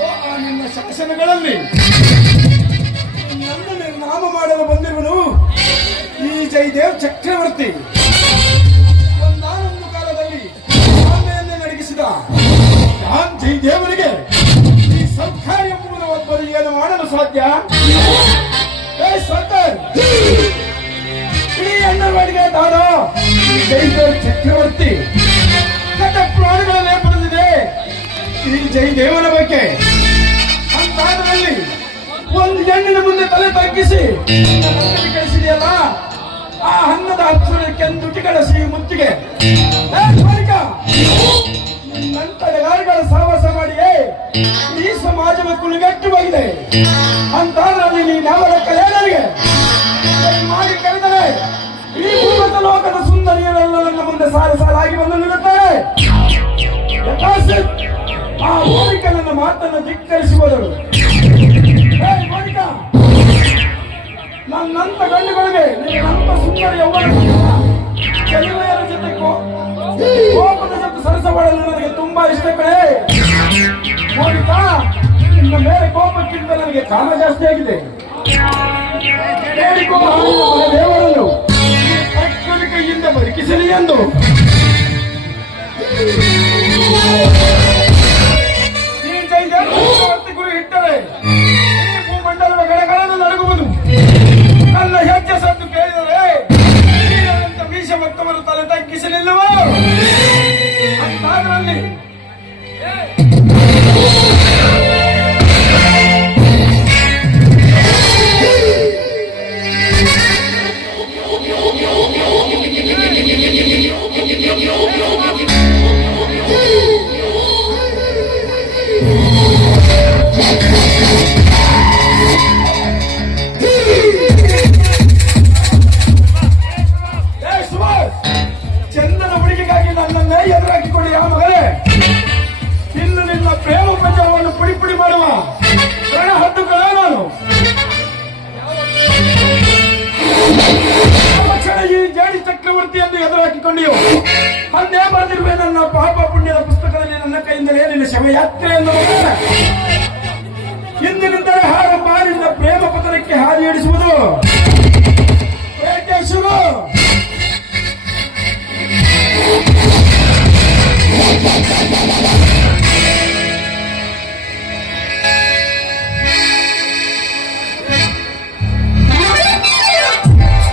ಆ uh, ನಿನ್ನ ಶಾಸನಗಳಲ್ಲಿ ನಾಮ ಮಾಡಲು ಬಂದಿರುವನು ಈ ಜಯದೇವ್ ಚಕ್ರವರ್ತಿ. ಒಂದಾನೊಂದು ಕಾಲದಲ್ಲಿ ಆನೆಯನ್ನು ನಡಗಿಸಿದ ಜೈ ದೇವರಿಗೆ ಈ ಸರ್ಕಾರ ಎಂಬುದರ ಒಬ್ಬರು ಏನು ಮಾಡಲು ಸಾಧ್ಯ? ಜಯದೇವ್ ಚಕ್ರವರ್ತಿ. ಕಟ ಪ್ರಾಣಿಗಳನ್ನೇ ಬರೆದಿದೆ ಈ ದೇವರ ಬಗ್ಗೆ ಅಂತಾದಲ್ಲಿ ಒಂದು ಹೆಣ್ಣಿನ ಮುಂದೆ ತಲೆ ತಗ್ಗಿಸಿ ಕಳಿಸಿದೆಯಲ್ಲ? ಆ ಹಣ್ಣದ ಕೆಂದುಟಿಗಳ ಸಿಹಿ ಮುತ್ತಿಗೆ. ನಿನ್ನಂತಡೆಗಾರಿಗಳ ಸಹವಾಸ ಮಾಡಿಯೇ ಈ ಸಮಾಜದ ಕುಲಿಗಟ್ಟುವಾಗಿದೆ. ಅಂತಾದ್ರಲ್ಲಿ ನೀನು ಅವರ ಕಲೆಯರಿಗೆ ಮಾಡಿ ಕರೆದರೆ. ಈ ಲೋಕದ ಸುಂದರಿಯರೆಲ್ಲ ನನ್ನ ಮುಂದೆ ಸಾಲು ಸಾಲಾಗಿ ಬಂದು ನಿಲ್ಲುತ್ತಾರೆ. ಆ ಹೋಲಿಕ ನನ್ನ ಮಾತನ್ನು ಧಿಕ್ಕರಿಸಿ ಹೋದಳು ಏ, ಮಾಲಿಕ, ನನ್ನಂತ ಗಂಡುಗಳಿಗೆ ನಿನ್ನಂತ ಸುಂದರ ಯೌವನ ಜೊತೆ ಕೋಪದ ಜೊತೆ ಸರಸವಾಡಲು ನನಗೆ ತುಂಬಾ ಇಷ್ಟ ಕಡೆ ಮೋನಿಕಾ ನಿನ್ನ ಮೇಲೆ ಕೋಪಕ್ಕಿಂತ ನನಗೆ ಕಾಮ ಜಾಸ್ತಿ ಆಗಿದೆ. ಕೈಯಿಂದ ಬದುಕಿಸಲಿ ಎಂದು ಈ ಎದುರಾಕಿಕೊಂಡಿಯೋ? ಅಂದೇ ಬರೆದಿರುವೆ ನನ್ನ ಪಾಪ ಪುಣ್ಯದ ಪುಸ್ತಕದಲ್ಲಿ ನನ್ನ ಕೈಯಿಂದಲೇ ನಿನ್ನ ಶವಯಾತ್ರೆ ಎಂದು